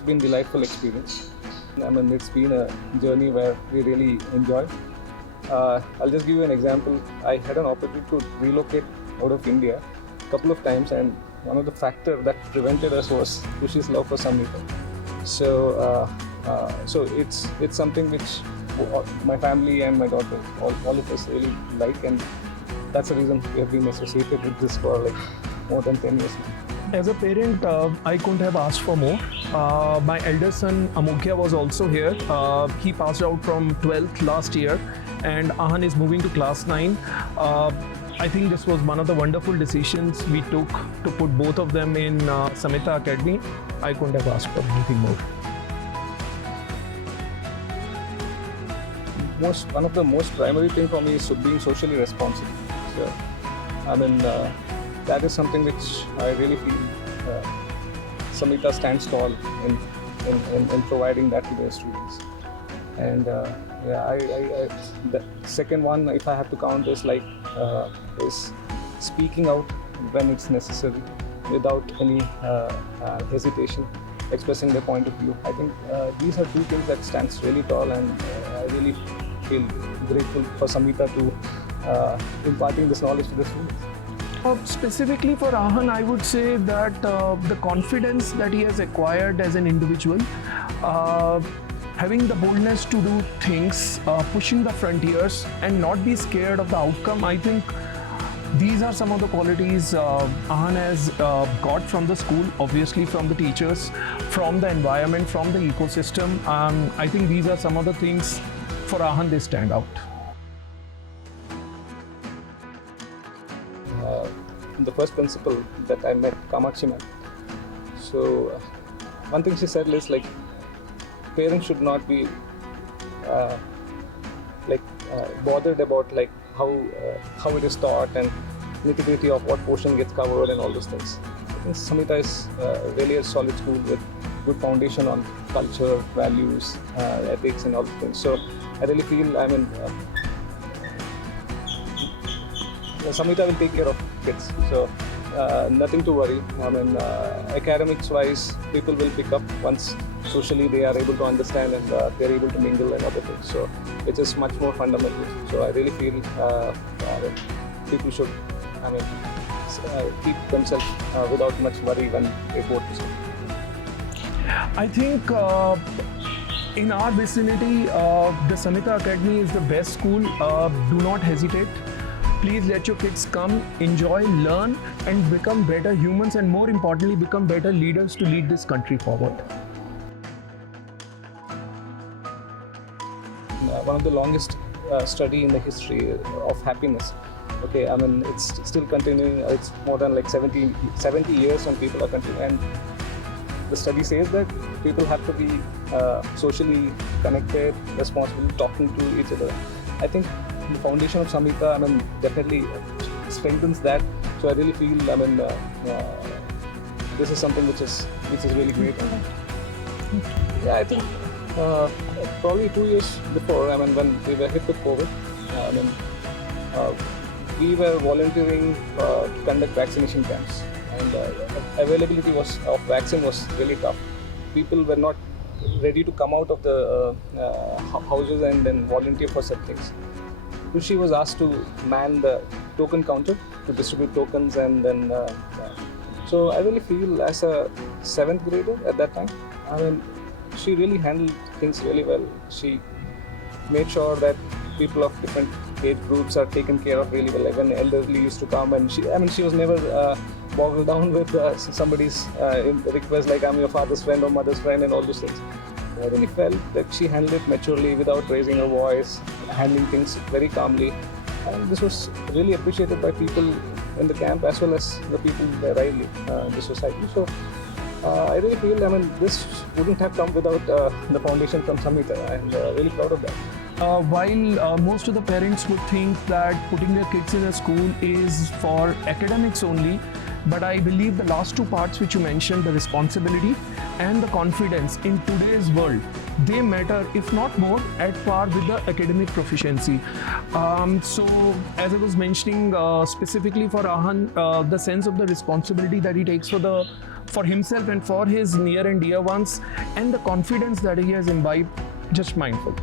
it's been delightful experience. I mean, it's been a journey where we really enjoy. I'll just give you an example. I had an opportunity to relocate out of India a couple of times, and one of the factors that prevented us was Kushi's love for Samhita. So it's something which my family and my daughter, all of us really like, and that's the reason we have been associated with this for like more than 10 years now. As a parent, I couldn't have asked for more. My elder son Amogya was also here. He passed out from 12th last year, and Ahan is moving to class 9. I think this was one of the wonderful decisions we took to put both of them in Samhita Academy. I couldn't have asked for anything more. One of the most primary thing for me is being socially responsible. So, I mean, that is something which I really feel Samhita stands tall in providing that to their students. And the second one, if I have to count, is is speaking out when it's necessary without any hesitation, expressing their point of view. I think these are two things that stands really tall, and I really feel grateful for Samhita to imparting this knowledge to the students. Specifically for Ahan, I would say that the confidence that he has acquired as an individual, having the boldness to do things, pushing the frontiers and not be scared of the outcome, I think these are some of the qualities Ahan has got from the school, obviously from the teachers, from the environment, from the ecosystem. I think these are some of the things for Ahan they stand out. The first principal that I met, Kamakshi ma'am. So one thing she said is like parents should not be bothered about like how it is taught and nitty-gritty of what portion gets covered and all those things. I think Samhita is really a solid school with good foundation on culture, values, ethics, and all those things. So I really feel, Samhita will take care of kids, so nothing to worry. Academics-wise, people will pick up once socially they are able to understand and they are able to mingle and other things. So it is much more fundamental. So I really feel people should, keep themselves without much worry when they go to school. I think in our vicinity, the Samhita Academy is the best school. Do not hesitate. Please let your kids come, enjoy, learn, and become better humans, and more importantly, become better leaders to lead this country forward. One of the longest study in the history of happiness. Okay, it's still continuing. It's more than like 70 years when people are continuing. And the study says that people have to be socially connected, responsible, talking to each other. I think the foundation of Samhita, definitely strengthens that. So I really feel, this is something which is really great. Yeah, I think probably 2 years before, when we were hit with COVID, we were volunteering to conduct vaccination camps, and availability of vaccine was really tough. People were not ready to come out of the houses and then volunteer for such things. Kushi was asked to man the token counter to distribute tokens, and then so I really feel as a 7th grader at that time, she really handled things really well. She made sure that people of different age groups are taken care of really well. Like when the elderly used to come, and she was never boggled down with somebody's request like I'm your father's friend or mother's friend and all those things. I really felt that she handled it maturely without raising her voice, handling things very calmly, and this was really appreciated by people in the camp as well as the people where I live in the society. So I really feel, this wouldn't have come without the foundation from Samhita, and really proud of that. While most of the parents would think that putting their kids in a school is for academics only, But I believe the last two parts which you mentioned, the responsibility and the confidence in today's world, they matter, if not more, at par with the academic proficiency. So, as I was mentioning, specifically for Ahan, the sense of the responsibility that he takes for himself and for his near and dear ones, and the confidence that he has imbibed, just mindful.